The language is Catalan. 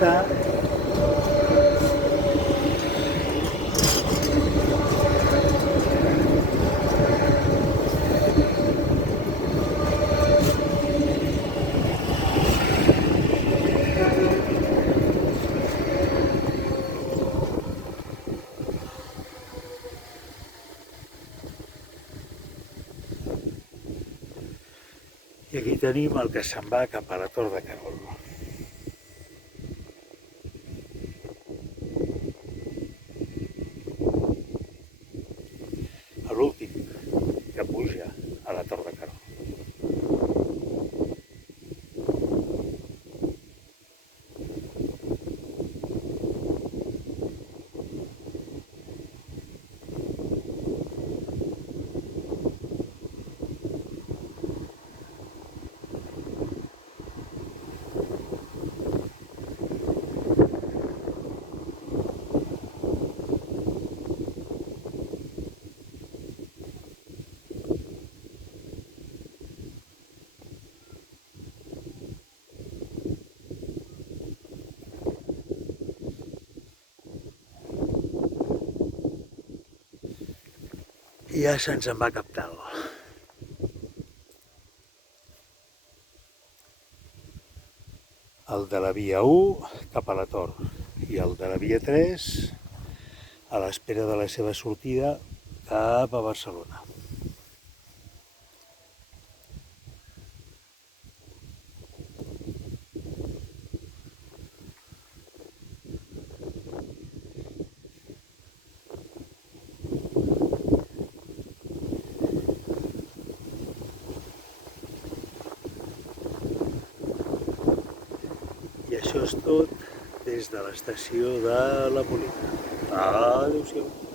està. I aquí tenim el que se'n va cap a la Tor de Querol. L'últim que puja a la Tor de Querol. I ja se'ns en va cap dalt. El de la via 1 cap a la Tor i el de la via 3 a l'espera de la seva sortida cap a Barcelona. I això és tot des de l'estació de la Molina. Adéu-siau.